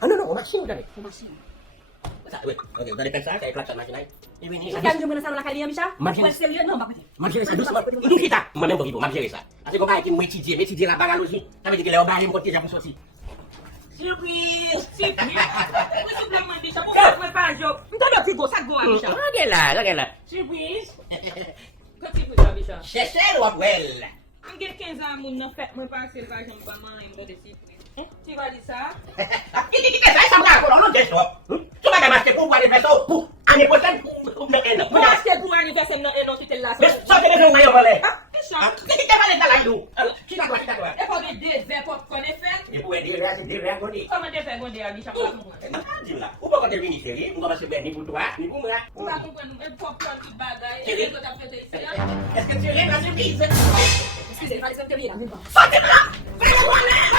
Ano no, machine ka rin. Machine. Okay, udah dekat saya pelaksan macam lain. Ini Sekian jumpa na sa mga kaibigan siya. Machine. Question no, bakit? Machine sa dus. Itu kita, memang begitu, machine sa. Kasi kung kahit mo mechi lah bagal usi. Tapi di leo bahin ko tiya pusosi. Sipis! Gusto lang man din siya. Kung may pajo. Ito na, sigo, sago abi siya. Okay lah. Sipis! Kasi po sabi siya. Shesher what well. Ang gitkin sa amon na fet mo pasil pa siyang pamain mo de sipis. Si Walisa? Kita saya sama aku orang gesto. Cuma ada masih pun buat investor. Ani pun kan nak enak. Basket po ang ito sa eno si Telas. So kita nak mayo boleh. Isa? Kita balik dah lalu. Kita dua. E po de de pop kon efek. Ibu dia ni. Sama de fe kon de abi siya pa mo. Makanya lah. Upa kan dia ini seri, upa masih band ni butuh, ni pun murah. Sa ko kon pop kon di bagay. E ko ta fete siya. Es que seri masih bisa. Excuse me, faz canteria. Sakit lah. Saya mana?